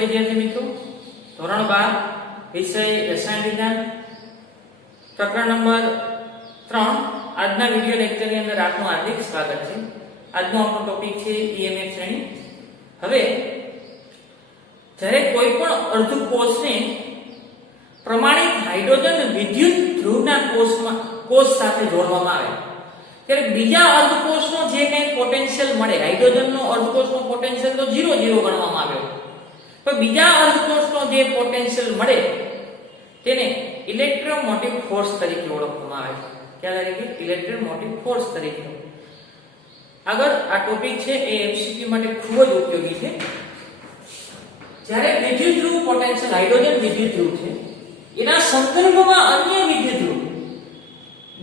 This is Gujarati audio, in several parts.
વિદ્યાર્થી મિત્રો, ધોરણ 12 વિષય રસાયણ વિજ્ઞાન પ્રકરણ નંબર 3 આજના વિડિયો લેક્ચરની અંદર આપનું હાર્દિક સ્વાગત છે। આજનો આપણો ટોપિક છે EMF શ્રેણી। હવે જ્યારે કોઈ પણ અર્ધકોષને પ્રમાણિત હાઇડ્રોજન વિદ્યુત ધ્રુવના કોષ સાથે જોડવામાં આવે ત્યારે બીજા અર્ધકોષનો જે કંઈ પોટેન્શિયલ મળે, હાઇડ્રોજનનો અર્ધકોષનો પોટેન્શિયલ તો 0 0 ગણવામાં આવ્યો, પણ બીજા અર્ધકોષનો જે પોટેન્શિયલ મળે તેને ઇલેક્ટ્રોમોટિવ ફોર્સ તરીકે ઓળખવામાં આવે છે। કયા તરીકે? ઇલેક્ટ્રોમોટિવ ફોર્સ તરીકે। આગળ આ ટોપિક છે એ MCQ માટે ખૂબ જ ઉપયોગી છે। જ્યારે વિદ્યુત ધ્રુવ પોટેન્શિયલ હાઇડ્રોજન વિદ્યુત ધ્રુવ છે, એના સંદર્ભમાં અન્ય વિદ્યુત ધ્રુવ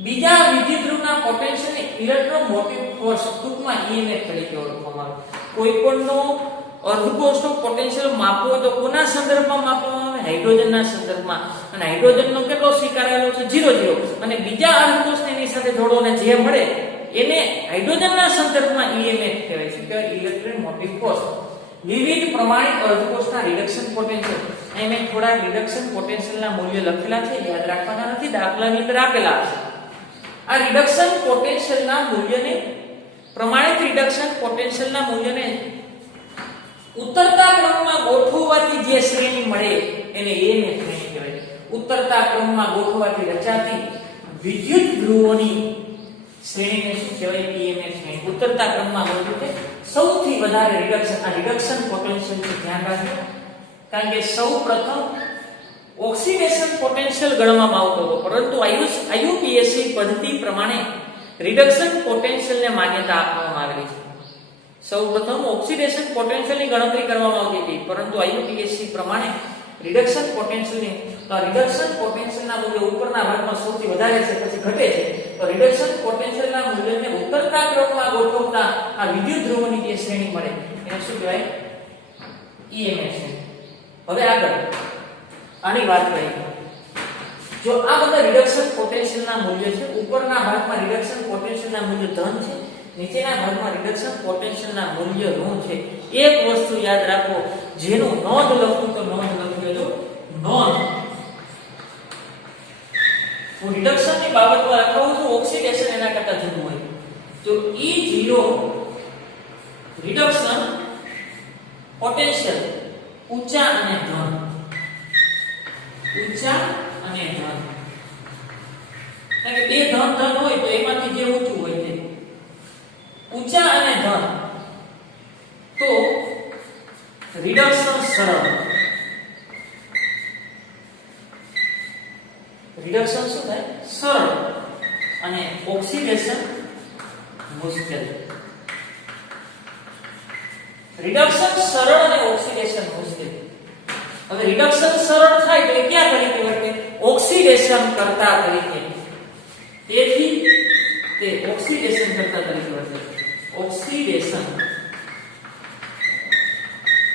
બીજા વિદ્યુત ધ્રુવના પોટેન્શિયલને ઇલેક્ટ્રોમોટિવ ફોર્સ ટૂંકમાં EMF તરીકે ઓળખવામાં આવે। કોઈ પણનો અર્ધકોષનો પોટેન્શિયલ માપવો તો કોના સંદર્ભમાં માપવામાં આવે? હાઇડ્રોજનના સંદર્ભમાં। અને હાઇડ્રોજનનો કેટલો સ્વીકારેલો છે? 0 0। અને બીજા અર્ધકોષને એની સાથે જોડો અને જે મળે એને હાઇડ્રોજનના સંદર્ભમાં EMF કહેવાય છે કે ઇલેક્ટ્રોમોટિવ ફોર્સ। વિવિધ પ્રમાણિત અર્ધકોષના રિડક્શન પોટેન્શિયલ, અહીં મેં થોડા રિડક્શન પોટેન્શિયલના મૂલ્ય લખેલા છે, યાદ રાખવાના નથી, દાખલાની અંદર આપેલા છે। આ રિડક્શન પોટેન્શિયલના મૂલ્યને, પ્રમાણિત રિડક્શન પોટેન્શિયલના મૂલ્યને ઉત્તરતા ક્રમમાં ગોઠવવાથી જે શ્રેણી મળે એને EMF શ્રેણી કહેવાય। ઉત્તરતા ક્રમમાં ગોઠવવાથી રચાતી વિદ્યુત ધ્રુવોની શ્રેણીને શું કહેવાય? EMF શ્રેણી। ઉત્તરતા ક્રમમાં ગોઠવે સૌથી વધારે રિડક્શન, આ રિડક્શન પોટેન્શિયલ છે, ધ્યાન રાખજો, કારણ કે સૌપ્રથમ ઓક્સિડેશન પોટેન્શિયલ ગણવામાં આવતો હતો, પરંતુ IUPAC પદ્ધતિ પ્રમાણે રિડક્શન પોટેન્શિયલને માન્યતા આપવામાં આવેલી છે। સૌપ્રથમ ઓક્સિડેશન પોટેન્શિયલની ગણતરી કરવામાં આવતી હતી, પરંતુ IUPAC પ્રમાણે રિડક્શન પોટેન્શિયલની, તો રિડક્શન પોટેન્શિયલના મૂલ્ય ઉપરના ભાગમાં સૌથી વધારે છે, પછી ઘટે છે, તો રિડક્શન પોટેન્શિયલના મૂલ્યને ઉત્તરતા ક્રમમાં ગોઠવતા આ વિદ્યુત ધ્રુવોની જે શ્રેણી મળે એને શું કહેવાય? EMF શ્રેણી। હવે આગળ આની વાત કરીએ, જો આ બધા રિડક્શન પોટેન્શિયલના મૂલ્ય છે, ઉપરના ભાગમાં રિડક્શન પોટેન્શિયલના મૂલ્ય ધન છે, નીચેના ભાગમાં રિડક્શન પોટેન્શિયલના મૂલ્ય ઋણ છે, એક વસ્તુ યાદ રાખો, જેનું નોંધ લખું તો નોંધ લખી લેજો, નોંધ હું રિડક્શનની બાબતમાં લખાવું છું, ઓક્સિડેશન એના કરતા જુદું હોય, તો E0 રિડક્શન પોટેન્શિયલ ઊંચા અને ધન, ઊંચા અને ધન, એટલે બે ધન હોય તો એમાંથી જે ઊંચું હોય તે ઊંચા અને ધન, તો રિડક્શન સરળ, રિડક્શન શું થાય? સરળ, અને ઓક્સિડેશન મુશ્કેલ। રિડક્શન સરળ અને ઓક્સિડેશન મુશ્કેલ। હવે રિડક્શન સરળ થાય તો એ ક્યાં તરીકે વર્તે? ઓક્સિડેશન કર્તા તરીકે, તેથી તે ઓક્સિડેશન કર્તા તરીકે વર્તે, ઓક્સિડેશન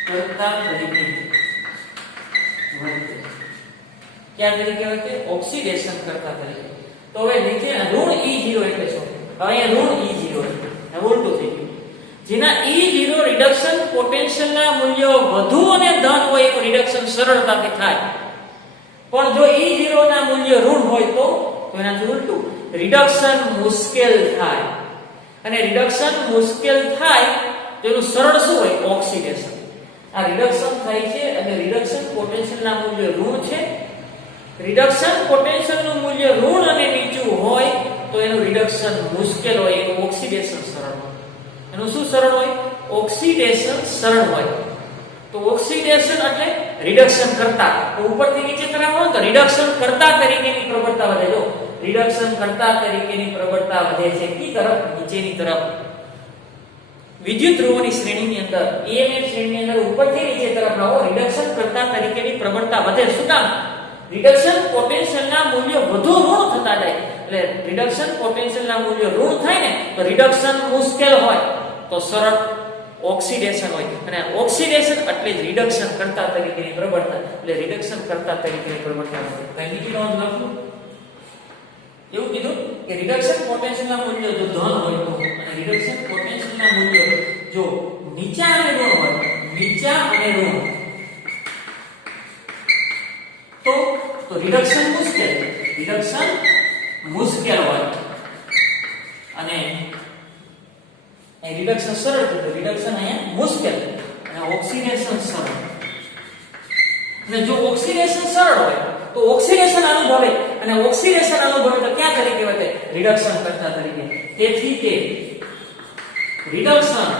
કર્તા તરીકે વર્તે, ક્યાં તરીકે વર્તે? ઓક્સિડેશન કર્તા તરીકે। તો હવે નીચે ઋણ E0 એટલે શું? હવે અહીંયા ઋણ E0 હવે ઉલટું થઈ ગયું, જેના E0 રિડક્શન પોટેન્શિયલના મૂલ્યો વધુ અને ધન હોય તો રિડક્શન સરળતાથી થાય, પણ જો E0 ના મૂલ્ય ઋણ હોય તો એનાથી ઉલટું રિડક્શન મુશ્કેલ થાય, અને રિડક્શન મુશ્કેલ થાય તો એનું સરળ શું હોય? ઓક્સિડેશન। આ રિડક્શન થાય છે અને રિડક્શન પોટેન્શિયલના મૂલ્ય ઋણ છે, રિડક્શન પોટેન્શિયલનું મૂલ્ય ઋણ અને નીચું હોય તો એનું રિડક્શન મુશ્કેલ હોય, એનું ઓક્સિડેશન સરળ હોય। એનું શું સરળ હોય? ઓક્સિડેશન સરળ હોય। તો ઓક્સિડેશન એટલે રિડક્શન કરતા, તો ઉપરથી નીચે તરફ હોય તો રિડક્શન કરતા તરીકેની પ્રબળતા વધે। જો રિડક્શન કરતા તરીકેની પ્રબળતા વધે છે કી તરફ? નીચેની તરફ। વિદ્યુત ધ્રુવોની શ્રેણીની અંદર, EMF શ્રેણીની અંદર ઉપરથી નીચે તરફ રહો, રિડક્શન કરતા તરીકેની પ્રબળતા વધે। શું કામ? રિડક્શન પોટેન્શિયલના મૂલ્ય વધુ ઋણ થતા જાય, એટલે રિડક્શન પોટેન્શિયલના મૂલ્ય ઋણ થાય ને તો રિડક્શન મુશ્કેલ હોય, તો સરળ ઓક્સિડેશન હોય, અને ઓક્સિડેશન એટલે જ રિડક્શન કરતા તરીકેની પ્રબળતા, એટલે રિડક્શન કરતા તરીકેની પ્રબળતા વધે। કઈ બીજી નોંધ લખું? એવું કીધું કે રિડક્શન પોટેન્શિયલના મૂલ્ય જો ધન હોય તો, અને રિડક્શન પોટેન્શિયલના મૂલ્ય જો નીચા અને ઋણ હોય, નીચા અને ઋણ, રિડક્શન મુશ્કેલ હોય અને રિડક્શન સરળ છે. રિડક્શન અહીંયા મુશ્કેલ અને ઓક્સિડેશન સરળ. અને જો ઓક્સિડેશન સરળ હોય તો ઓક્સિડેશન અનુભવે અને ઓક્સિડેશન અનુભવે તો ક્યાં તરીકે વર્તે? રિડક્શન કરતા તરીકે. તેથી તે રિડક્શન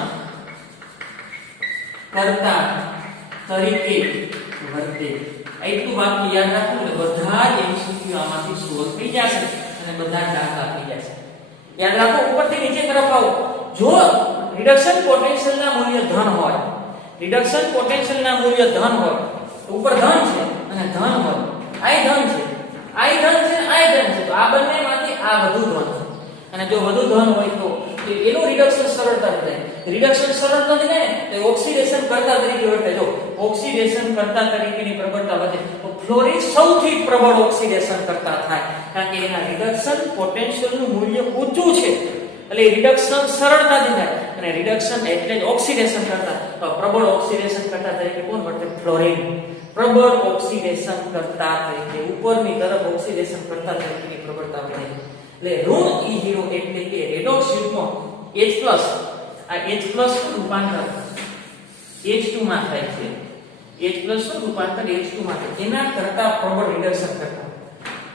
કરતા તરીકે વર્તે. એટલું વાક્ય યાદ રાખવું એટલે બધા જ MCQ આમાંથી સોલ્વ થઈ જશે અને બધા દાખલા થઈ જશે. યાદ રાખો, ઉપરથી નીચે તરફ આવો. જો રિડક્શન પોટેન્શિયલના મૂલ્ય ધન હોય, રિડક્શન પોટેન્શિયલના મૂલ્ય ધન હોય, ઉપર ધન છે અને ધન હોય, આય ધન છે, આય ધન છે, આય ધન છે, તો આ બંનેમાંથી આ વધુ ધન છે. અને જો વધુ ધન હોય તો એનું રિડક્શન સરળતા થાય. રિડક્શન સરળતા થાય ને તો ઓક્સિડેશન કરતા તરીકે વર્તે. જો ઓક્સિડેશન કરતા તરીકેની પ્રબળતા વધે તો ફ્લોરિન સૌથી પ્રબળ ઓક્સિડેશન કરતા થાય, કારણ કે એના રિડક્શન પોટેન્શિયલનું મૂલ્ય ઊંચું છે એટલે રિડક્શન સરળતાથી થાય. અને રિડક્શન એટલે જ ઓક્સિડેશન કરતા પ્રબળ ઓક્સિડેશન કરતા તરીકે કોણ વર્તે? ફ્લોરિન પ્રબળ ઓક્સિડેશન કરતા તરીકે, ઉપરની તરફ ઓક્સિડેશન કરતા તરીકેની પ્રબળતા વધે. એટલે ઋણ E0 એટલે કે રેડોક્સ યુગ્મ H+ આ H+ નું રૂપાંતર H2 માં થાય છે. H+ નું રૂપાંતર H2 માં થાય જેના કરતા પ્રબળ રિડક્શન કરતા,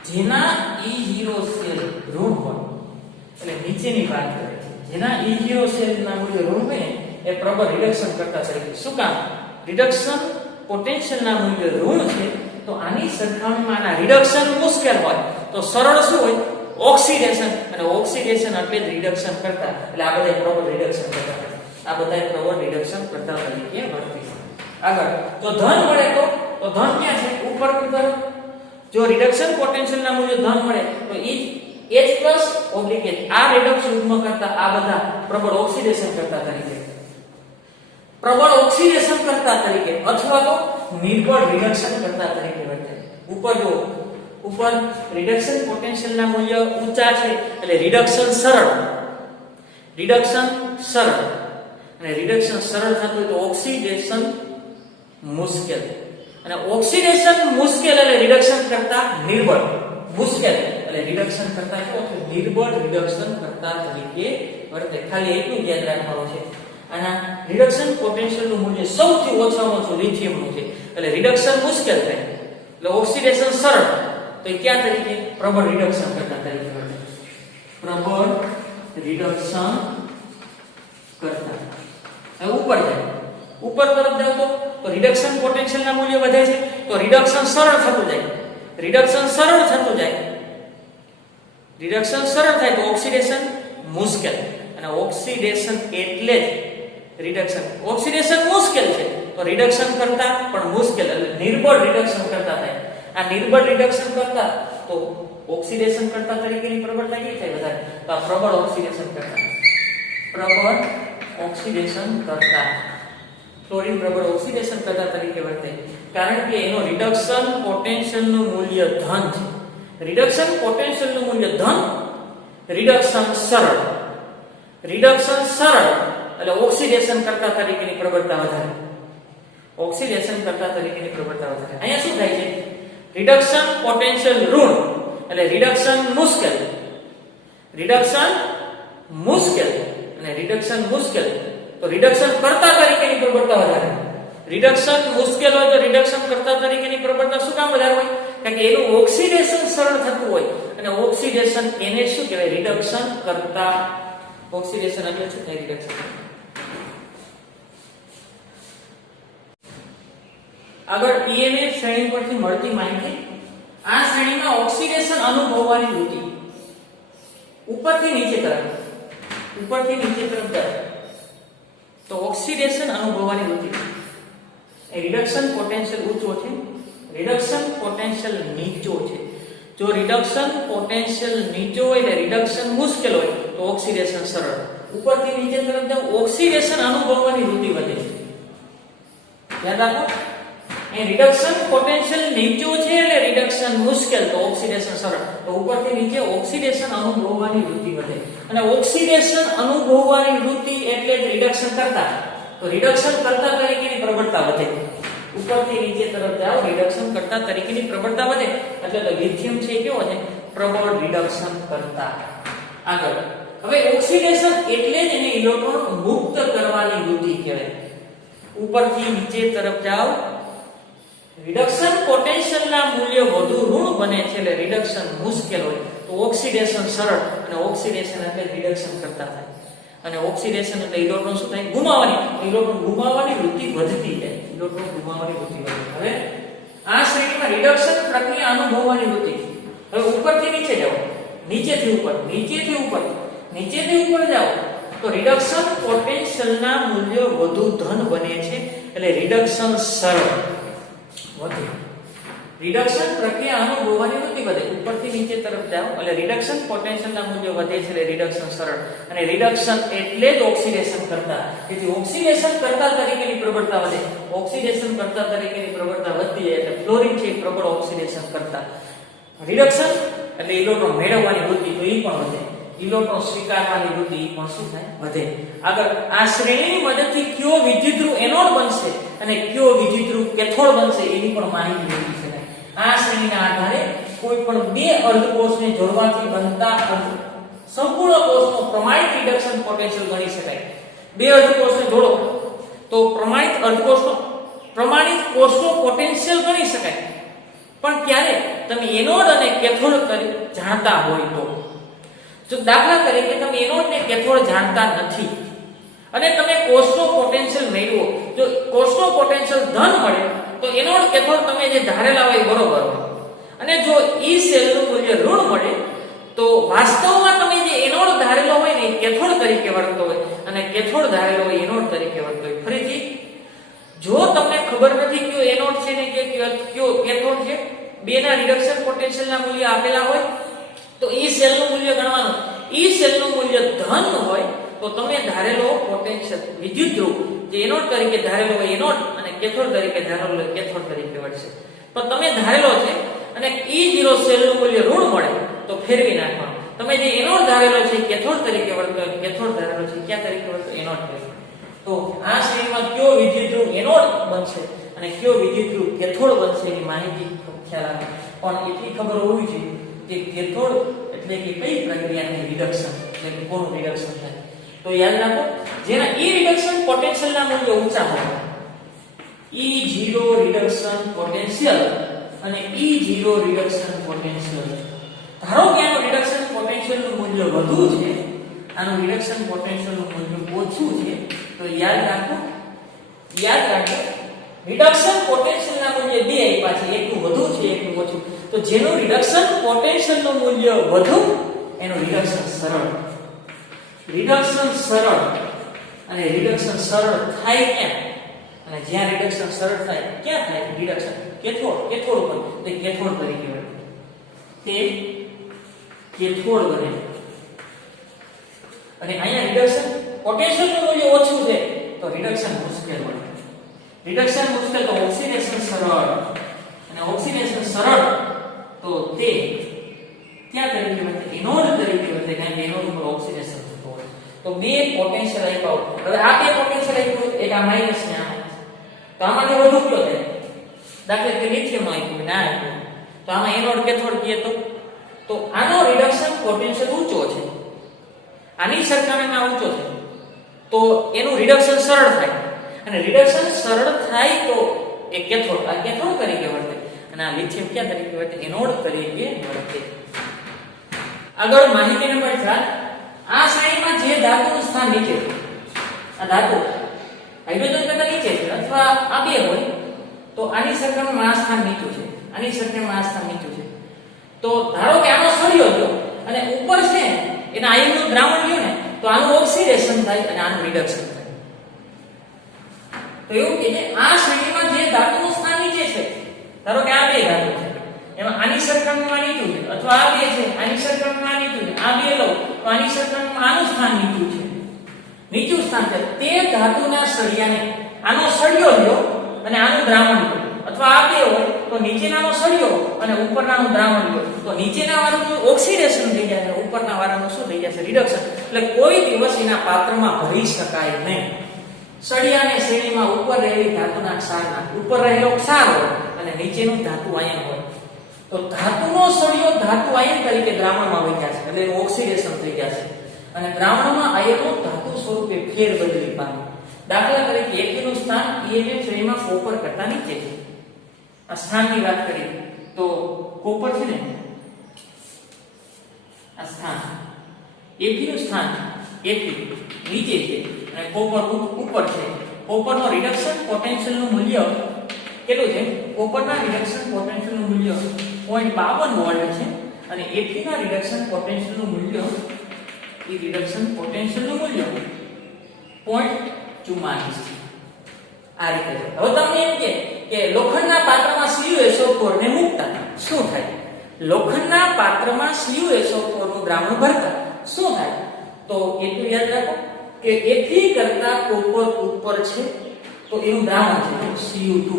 જેના E0 સેલ ઋણ હોય એટલે નીચેની વાત કરે છે, જેના E0 સેલ ના મૂલ્ય ઋણ હોય ને એ પ્રબળ રિડક્શન કરતા તરીકે. શું કામ? રિડક્શન પોટેન્શિયલ ના મૂલ્ય ઋણ છે તો આની સરખામણીમાં આના રિડક્શન મુશ્કેલ હોય તો સરળ શું હોય? ઓક્સિડેશન. અને ઓક્સિડેશન એટલે જ રિડક્શન કરતા, એટલે આ બધા પ્રબળ રિડક્શન કરતા, આ બધા પ્રબળ રિડક્શન કરતા તરીકે વર્તે છે. આગળ તો ધન મળે તો ધન ક્યાં છે? ઉપર તરફ. જો રિડક્શન પોટેન્શિયલ ના મૂલ્ય ધન મળે તો H+ ઓબ્લિક આ રેડોક્સ યુગ્મ કરતા આ બધા પ્રબળ ઓક્સિડેશન કરતા તરીકે, પ્રબળ ઓક્સિડેશન કરતા તરીકે અથવા તો નિર્બળ રિડક્શન કરતા તરીકે વર્તે. ઉપર જો ઉપર રિડક્શન પોટેન્શિયલ ના મૂલ્ય ઊંચા છે એટલે રિડક્શન સરળ, રિડક્શન સરળ. અને રિડક્શન સરળ થતું હોય તો ઓક્સિડેશન મુશ્કેલ. અને ઓક્સિડેશન મુશ્કેલ એટલે રિડક્શન કરતા નિર્બળ. મુશ્કેલ એટલે રિડક્શન કરતા શું છે? નિર્બળ રિડક્શન કરતા તરીકે વર્તે. ખાલી એટલું યાદ રાખવાનું છે, આના રિડક્શન પોટેન્શિયલ નું મૂલ્ય સૌથી ઓછામાં ઓછું લિથિયમ નું છે એટલે રિડક્શન મુશ્કેલ થાય. એટલે ઓક્સિડેશન સરળ તો ક્યાં તરીકે? પ્રબળ રિડક્શન કરતા તરીકે વર્તે. પ્રબળ રિડક્શન કરતા. હવે ઉપર જાય, ઉપર તરફ જાવ તો રિડક્શન પોટેન્શિયલ ના મૂલ્ય વધે છે તો રિડક્શન સરળ થતું જાય. રિડક્શન સરળ થતું જાય, રિડક્શન સરળ થાય તો ઓક્સિડેશન મુશ્કેલ. અને ઓક્સિડેશન એટલે જ રિડક્શન. ઓક્સિડેશન મુશ્કેલ છે તો રિડક્શન કરતા પણ મુશ્કેલ એટલે નિર્બળ રિડક્શન કરતા થાય. આ નિર્બળ રિડક્શન કરતા તો ઓક્સિડેશન કરતા તરીકેની પ્રબળતા કેવી થાય? વધારે. તો આ પ્રબળ ઓક્સિડેશન કરતા, પ્રબળ ઓક્સિડેશન કરતા, ફ્લોરિન પ્રબળ ઓક્સિડેશન કરતા તરીકે વર્તે, કારણ કે એનો રિડક્શન પોટેન્શિયલ નું મૂલ્ય ધન છે. રિડક્શન પોટેન્શિયલ નું મૂલ્ય ધન, રિડક્શન સરળ. રિડક્શન સરળ એટલે ઓક્સિડેશન કરતા તરીકેની પ્રબળતા વધારે, ઓક્સિડેશન કરતા તરીકેની પ્રબળતા વધારે. અહીંયા શું થાય છે? રિડક્શન પોટેન્શિયલ ઋણ એટલે રિડક્શન મુશ્કેલ, રિડક્શન મુશ્કેલ અને રિડક્શન મુશ્કેલ તો રિડક્શન કરતા તરીકેની પ્રબળતા વધારે. રિડક્શન મુશ્કેલ હોય તો રિડક્શન કરતા તરીકેની પ્રબળતા શું કામ વધારે હોય? કારણ કે એનું ઓક્સિડેશન સરળ થતું હોય અને ઓક્સિડેશન એને શું કહેવાય? રિડક્શન કરતા. ઓક્સિડેશન એટલે શું થાય? રિડક્શન. આગળ EMF શ્રેણી પરથી મળતી માહિતી. આ શ્રેણીમાં ઓક્સિડેશન અનુભવવાની વૃત્તિ ઉપરથી નીચે તરફ, ઉપરથી નીચે તરફ જાય તો ઓક્સિડેશન અનુભવવાની વૃત્તિ. એ રિડક્શન પોટેન્શિયલ ઊંચો છે, રિડક્શન પોટેન્શિયલ નીચો છે. જો રિડક્શન પોટેન્શિયલ નીચો હોય એટલે રિડક્શન મુશ્કેલ હોય તો ઓક્સિડેશન સરળ. ઉપરથી નીચે તરફ જાવ ઓક્સિડેશન અનુભવવાની વૃત્તિ વધે છે. યાદ રાખો, એ રિડક્શન પોટેન્શિયલ નીચો છે એટલે રિડક્શન મુશ્કેલ તો ઓક્સિડેશન સરળ. તો ઉપરથી નીચે ઓક્સિડેશન અનુભવવાની વૃત્તિ વધે. અને ઓક્સિડેશન અનુભવવાની વૃત્તિ એટલે જ રિડક્શન કરતા, તો રિડક્શન કરતા તરીકેની પ્રબળતા વધે. ઉપરથી નીચે તરફ જાઓ રિડક્શન કરતા તરીકેની પ્રબળતા વધે એટલે તો લિથિયમ છે કેવો છે પ્રબળ રિડક્શન કરતા. આગળ હવે ઓક્સિડેશન એટલે જ એને ઇલેક્ટ્રોન મુક્ત કરવાની વૃત્તિ કહેવાય. ઉપરથી નીચે તરફ જાઓ રિડક્શન પોટેન્શિયલના મૂલ્ય વધુ ઋણ બને છે એટલે રિડક્શન મુશ્કેલ હોય તો ઓક્સિડેશન સરળ અને ઓક્સિડેશન એટલે રિડક્શન કરતા થાય અને ઓક્સિડેશન એટલે ઇલેક્ટ્રોન શું થાય ગુમાવવાની ઇલેક્ટ્રોન ગુમાવવાની વૃત્તિ વધતી જાય ઇલેક્ટ્રોન ગુમાવવાની વૃત્તિ વધે. હવે આ શ્રેણીમાં રિડક્શન પ્રક્રિયા અનુભવવાની વૃત્તિ. હવે ઉપરથી નીચે જાઓ નીચેથી ઉપર નીચેથી ઉપર નીચેથી ઉપર જાઓ તો રિડક્શન પોટેન્શિયલના મૂલ્ય વધુ ધન બને છે એટલે રિડક્શન સરળ વધે. રિડક્શન પ્રક્રિયા અનુભવવાની વૃત્તિ વધે. ઉપરથી નીચે તરફ જાઓ એટલે રિડક્શન પોટેન્શિયલના મૂલ્ય વધે છે એટલે રિડક્શન સરળ અને રિડક્શન એટલે જ ઓક્સિડેશન કરતા. તેથી ઓક્સિડેશન કરતા તરીકેની પ્રબળતા વધે. ઓક્સિડેશન કરતા તરીકેની પ્રબળતા વધતી જાય એટલે ફ્લોરિન છે પ્રબળ ઓક્સિડેશન કરતા. રિડક્શન એટલે ઇલેક્ટ્રોન મેળવવાની વૃત્તિ તો એ પણ વધે. ઇલેક્ટ્રોન સ્વીકારવાની વૃત્તિ પણ શું થાય વધે. આગળ આ શ્રેણીની મદદથી કયો વિદ્યુતધ્રુવ એનોડ બનશે અને કયો વિદ્યુતધ્રુવ કેથોડ બનશે એની પણ માહિતી મેળવી શકાય. આ શ્રેણીના આધારે કોઈ પણ બે અર્ધકોષને જોડવાથી બનતા સંપૂર્ણ કોષનો પ્રમાણિત રિડક્શન પોટેન્શિયલ ગણી શકાય. બે અર્ધકોષને જોડો તો પ્રમાણિત કોષનો પોટેન્શિયલ ગણી શકાય. પણ ક્યારે તમે એનોડ અને કેથોડ જાણતા હોય તો. જો દાખલા તરીકે તમે એનોડ ને કેથોડ જાણતા નથી અને તમે કોષનો પોટેન્શિયલ મેળવો, જો કોષનો પોટેન્શિયલ ધન મળે તો એનોડ કેથોડ તમે જે ધારેલા હોય બરોબર હોય અને જો ઈ સેલનું મૂલ્ય ઋણ મળે તો વાસ્તવમાં તમે જે એનોડ ધારેલો હોય ને કેથોડ તરીકે વર્તતો હોય અને કેથોડ ધારેલો હોય એનોડ તરીકે વર્તતો હોય. ફરીથી જો તમને ખબર નથી કયો એનોડ છે ને કયો કેથોડ છે, બેના રિડક્શન પોટેન્શિયલના મૂલ્ય આપેલા હોય તો ઈ સેલનું મૂલ્ય ગણવાનું. ઈ સેલનું મૂલ્ય ધન હોય તો તમે ધારેલો પોટેન્શિયલ વિદ્યુતધ્રુવ જે એનોડ તરીકે ધારેલો હોય એનોડ અને કેથોડ તરીકે ધારેલો હોય કેથોડ તરીકે વર્તશે. પણ તમે ધારેલો છે અને E0 સેલનું મૂલ્ય ઋણ મળે તો ફેરવી નાખવાનું. તમે જે એનોડ ધારેલો છે કેથોડ તરીકે વર્તતો હોય કેથોડ ધારેલો છે ક્યાં તરીકે વર્તતો એનોડ તરીકે. તો આ શ્રેણીમાં કયો વિદ્યુતધ્રુવ એનોડ બનશે અને કયો વિદ્યુતધ્રુવ કેથોડ બનશે એની માહિતી ખ્યાલ આવે. પણ એટલી ખબર હોવી જોઈએ કે કેથોડ એટલે કે કઈ પ્રક્રિયાનું રિડક્શન એટલે કે કોનું રિડક્શન થાય. તો યાદ રાખો જેના ઈ રિડક્શન પોટેન્શિયલના મૂલ્ય ઊંચા હોય E0 રિડક્શન પોટેન્શિયલ અને E0 રિડક્શન પોટેન્શિયલ. ધારો કે આનું રિડક્શન પોટેન્શિયલનું મૂલ્ય વધુ છે, આનું રિડક્શન પોટેન્શિયલનું મૂલ્ય ઓછું છે તો યાદ રાખો રિડક્શન પોટેન્શિયલના મૂલ્ય બે આપ્યા છે, એકનું વધુ છે એકનું ઓછું. તો જેનું રિડક્શન પોટેન્શિયલનું મૂલ્ય વધુ એનું રિડક્શન સરળ. રિડક્શન સરળ અને રિડક્શન સરળ થાય ક્યાં અને જ્યાં રિડક્શન સરળ થાય ક્યાં થાય રિડક્શન કેથોડ ઉપર તે કેથોડ તરીકે વર્તે તે કેથોડ બને. અને અહીંયા રિડક્શન પોટેન્શિયલનું મૂલ્ય ઓછું છે તો રિડક્શન મુશ્કેલ બને. રિડક્શન મુશ્કેલ તો ઓક્સિડેશન સરળ અને ઓક્સિડેશન સરળ તો તે ક્યાં તરીકે વર્તે એનોડ તરીકે વર્તે કારણ કે એનોડ ઉપર ઓક્સિડેશન થતું હોય. તો બે પોટેન્શિયલ આપ્યા. હવે આ બે પોટેન્શિયલ આપ્યું એક આ માઈનસ ને આ તો આમાંથી વધુ કયો થાય દાખલા તરીકે લિથિયમ આપ્યું ના આપ્યું તો આમાં એનોડ કેથોડ કીએ તો આનો રિડક્શન પોટેન્શિયલ ઊંચો છે, આની સરખામણીમાં ઊંચો છે તો એનું રિડક્શન સરળ થાય અને રિડક્શન સરળ થાય તો એ કેથોડ આ કેથોડ તરીકે વર્તે અને આ લિથિયમ ક્યાં તરીકે વર્તે એનોડ તરીકે વર્તે. આગળ માહિતી નંબર 4 આ શ્રેણીમાં જે ધાતુનું સ્થાન નીચે છે આ ધાતુ હાઇડ્રોજન કરતા નીચે છે અથવા આ બે હોય તો આની સરખામણીમાં આ સ્થાન નીચું છે, આની સરખામણીમાં આ સ્થાન નીચું છે. તો ધારો કે આનો સળિયો લ્યો અને ઉપર છે એના આયનનું દ્રાવણ લ્યો ને તો આનું ઓક્સિડેશન થાય અને આનું રિડક્શન થાય. તો એવું કે આ શ્રેણીમાં જે ધાતુનું સ્થાન નીચે છે ધારો કે આ બે ધાતુ છે એમાં આની સરખામણીમાં નીચું છે અથવા આ બે છે આની સરખામણીમાં નીચું છે આ બે લો તો આની સરખામણીમાં આનું સ્થાન નીચું છે, નીચું સ્થાન છે તે ધાતુના સળિયાને આનો સળિયો લ્યો અને આનું દ્રાવણ લ્યો અથવા આ બે હોય તો નીચેનાનો સળિયો અને ઉપરનાનું દ્રાવણ લ્યો તો નીચેના વાળાનું ઓક્સિડેશન થઈ જાય અને ઉપરના વાળાનું શું થઈ જશે રિડક્શન. એટલે કોઈ દિવસ એના પાત્રમાં ભરી શકાય નહીં. સળિયાની શ્રેણીમાં ઉપર રહેલી ધાતુના ક્ષારના ઉપર રહેલો ક્ષાર હોય અને નીચેનું ધાતુ આયન હોય તો ધાતુનો સળિયો ધાતુ આયન તરીકે દ્રાવણમાં વહી જશે એટલે એનું ઓક્સિડેશન થઈ જશે અને દ્રાવણમાં આયનો ધાતુ સ્વરૂપે ફેરબદલી પામે. દાખલા તરીકે એકનું સ્થાન EMF શ્રેણીમાં કોપર કરતા નીચે છે. આ સ્થાનની વાત કરીએ તો કોપર છે ને આ સ્થાન Fe નું સ્થાન Fe નીચે છે અને કોપર ઉપર છે. કોપરનો રિડક્શન પોટેન્શિયલ નું મૂલ્ય કેટલું છે? કોપરના રિડક્શન પોટેન્શિયલ નું મૂલ્ય 0.52 વોલ્ટ છે અને Fe ના રિડક્શન પોટેન્શિયલ નું મૂલ્ય રિડક્શન પોટેન્શિયલ નું મૂલ્ય 0.44 છે. આ રીતે છે. હવે તમને એમ કે લોખંડના પાત્રમાં CuSO4 ને મૂકતા શું થાય? લોખંડના પાત્રમાં CuSO4 નું દ્રાવણ ભરતા શું થાય? તો એટલું યાદ રાખો કે Fe કરતા કોપર ઉપર છે તો એનું દ્રાવણ છે Cu2+.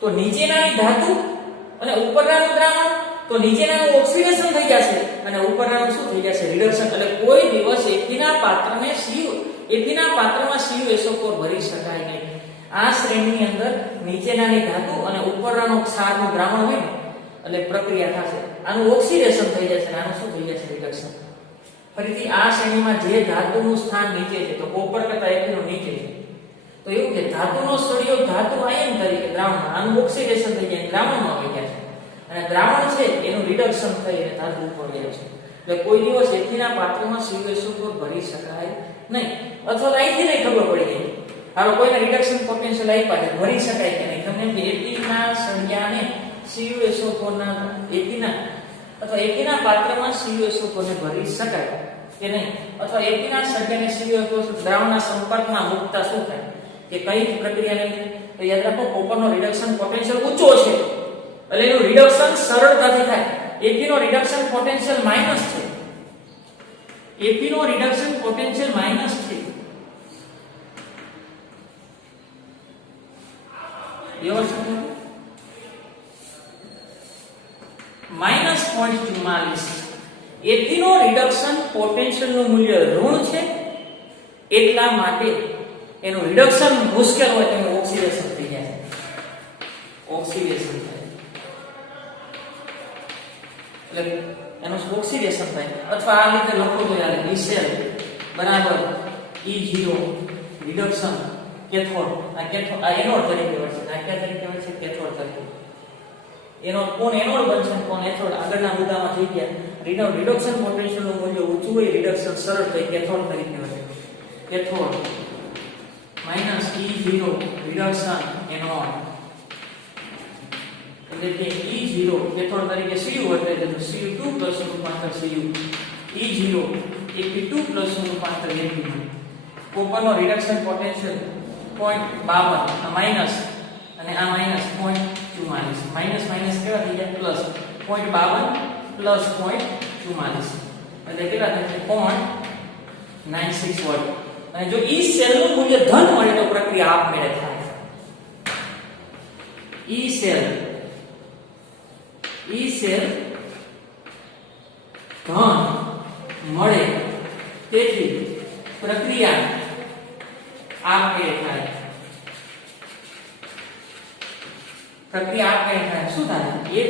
તો નીચેનાની ધાતુ અને ઉપરનાનું દ્રાવણ તો નીચેનાનું ઓક્સિડેશન થઈ જશે અને ઉપરનાનું શું થઈ જશે? રિડક્શન. એટલે કોઈ દિવસ Feના પાત્રમાં CuSO4 ભરી શકાય નહીં. આ શ્રેણીની અંદર નીચેનાની ધાતુ અને ઉપરનાનું ક્ષારનું દ્રાવણ હોય ને એટલે પ્રક્રિયા થશે. આનું ઓક્સિડેશન થઈ જશે અને આનું શું થઈ જશે? રિડક્શન. ફરીથી આ શ્રેણીમાં જે ધાતુનું સ્થાન નીચે છે તો કોપર કરતા Fe નું નીચે છે તો એવું કે ધાતુનો સળિયો ધાતુ આયન તરીકે દ્રાવણમાં આનું ઓક્સિડેશન થઈ જાય દ્રાવણમાં વહી જાય છે અને દ્રાવણ છે એનું રિડક્શન થઈ અને ધાતુ ઉપર જાય છે. એટલે કોઈ દિવસ Feના પાત્રમાં CuSO4 ભરી શકાય નહીં. અથવા તો અહીંથી નહીં ખબર પડી ગઈ હાલો કોઈને રિડક્શન પોટેન્શિયલ આપ્યા છે ભરી શકાય કે નહીં. તમને એમ કે Feના સળિયાને CuSO4 ના Feના પાત્રમાં CuSO4 ને ભરી શકાય કે નહીં અથવા Feના સળિયાને CuSO4 દ્રાવણના સંપર્કમાં મૂકતા શું થાય કે કઈ પ્રક્રિયા નહીં? તો યાદ રાખો કોપરનો રિડક્શન પોટેન્શિયલ ઊંચો છે એટલે એનું રિડક્શન સરળતાથી થાય. Fe નો રિડક્શન પોટેન્શિયલ માઈનસ છે. Fe નો રિડક્શન પોટેન્શિયલ માઈનસ છે. વ્યવસ્થિત -0.44. Fe નો રિડક્શન પોટેન્શિયલ નું મૂલ્ય ઋણ છે એટલા માટે એનું રિડક્શન મુશ્કેલ હોય તો એનું ઓક્સિડેશન થઈ જાય. ઓક્સિડેશન થાય એટલે એનું ઓક્સિડેશન થાય અથવા આ રીતે લખો તો યાર Bcl બરાબર E0 રિડક્શન કેથોડ આ એનોડ તરીકે વળશે. આ ક્યાં તરીકે વળશે? કેથોડ તરીકે. એનોડ કોણ એનોડ બનશે કોણ એથોડ? આગળના મુદ્દામાં જોઈ ગયા રિડક્શન પોટેન્શિયલ નું મૂલ્ય ઊંચું હોય રિડક્શન સરળ થઈ કેથોડ તરીકે વળશે. કેથોડ -E0 રિડક્શન એનોડ એટલે કે E0 કેથોડ તરીકે Cu વર્તે છે તો Cu2+ નું રૂપાંતર Cu E0 Fe2+ નું રૂપાંતર Fe. કોપરનો રિડક્શન પોટેન્શિયલ 0.52 આ માઈનસ અને આ માઈનસ 0.44 માઈનસ માઈનસ કેવા થઈ જાય પ્લસ 0.52 પ્લસ 0.44 એટલે કેટલા થાય? 0.96 વોલ્ટ. અને જો E સેલ નું મૂલ્ય ધન મળે તો પ્રક્રિયા આપમેળે થાય. E સેલ ધન મળે તેથી પ્રક્રિયા આપમેળે થાય. શું થાય? Fe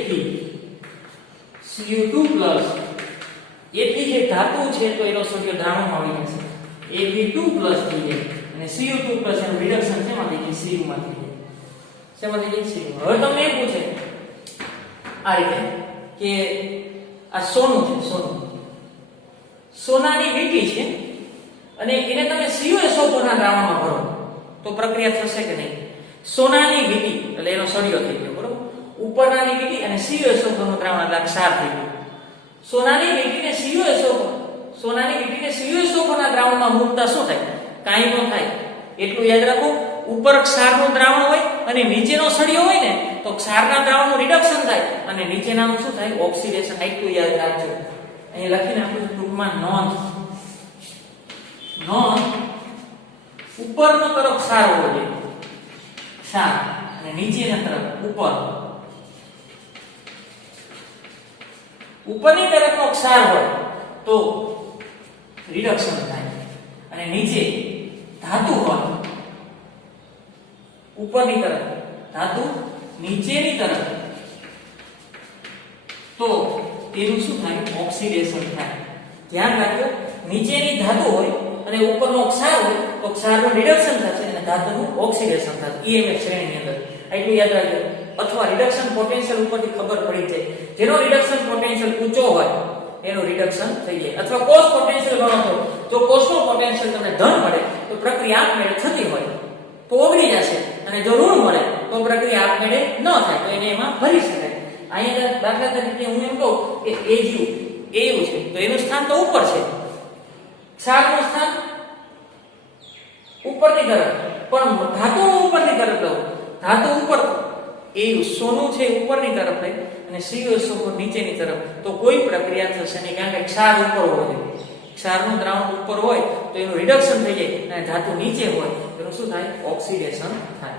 Cu2+ Fe જે ધાતુ છે તો એનો સળિયો દ્રાવણમાં આવી જશે. Fe2+ થઈ જાય અને Cu2+ એનું રિડક્શન શેમાંથી થાય? Cu માંથી થાય. શેમાંથી થાય? Cu. હવે તમને એમ પૂછે આ રીતે કે આ સોનું છે સોનાની વીંટી છે અને એને તમે CuSO4 ના દ્રાવણમાં ભરો તો પ્રક્રિયા થશે કે નહીં? સોનાની વીંટી એટલે એનો સળિયો થઈ ગયો બરોબર. ઉપરનાની વીંટી અને CuSO4 નું દ્રાવણ એટલે ક્ષાર થઈ ગયું. સોનાની વીંટીને CuSO4 ના દ્રાવણમાં મૂકતા શું થાય? કાંઈ ન થાય. એટલું યાદ રાખો ઉપર ક્ષારનું દ્રાવણ હોય અને નીચેનો સળિયો હોય ને તો ક્ષારના દ્રાવણનું રિડક્શન થાય અને નીચેનાનું શું થાય? ઓક્સિડેશન. એટલું યાદ રાખજો. અહીં લખીને આપું ટૂંકમાં નોંધ ઉપરનો તરફ ક્ષાર હોવો જોઈએ ક્ષાર અને નીચેના તરફ ઉપરની તરફનો ક્ષાર હોય તો રિડક્શન થાય અને નીચે ધાતુ હોય ઉપરની તરફ, ધાતુ નીચેની તરફ, તો તેનું શું થાય? ઓક્સિડેશન થાય. ધ્યાન રાખજો, નીચેની ધાતુ હોય અને ઉપરનો ક્ષાર હોય તો ક્ષારનું રિડક્શન થશે અને ધાતુનું ઓક્સિડેશન થશે EMF શ્રેણીની અંદર. એટલું યાદ રાખજો. અથવા રિડક્શન પોટેન્શિયલ ઉપરથી ખબર પડી જાય, જેનો રિડક્શન પોટેન્શિયલ ઊંચો હોય એનું રિડક્શન થઈ જાય. અથવા કોષ પોટેન્શિયલ ગણો તો જો કોષનો પોટેન્શિયલ તમને ધન મળે તો પ્રક્રિયા આપમેળે થતી હોય તો ઓગળી જશે, અને જો ઋણ મળે તો પ્રક્રિયા આપમેળે ન થાય, તો એને એમાં ભરી શકાય. અહીંયા દાખલા તરીકે હું એમ કહું કે AU છે તો એનું સ્થાન તો ઉપર છે, ક્ષારનું સ્થાન ઉપરની તરફ, પણ ધાતુ ઉપરની તરફ લઉં, ધાતુ ઉપર AU સોનું છે ઉપરની તરફ હોય અને CuSO4 નીચેની તરફ, તો કોઈ પ્રક્રિયા થશે નહીં, કારણ કે ક્ષાર ઉપર હોય, ક્ષારનું દ્રાવણ ઉપર હોય તો એનું રિડક્શન થઈ જાય, અને ધાતુ નીચે હોય તો એનું શું થાય? ઓક્સિડેશન થાય.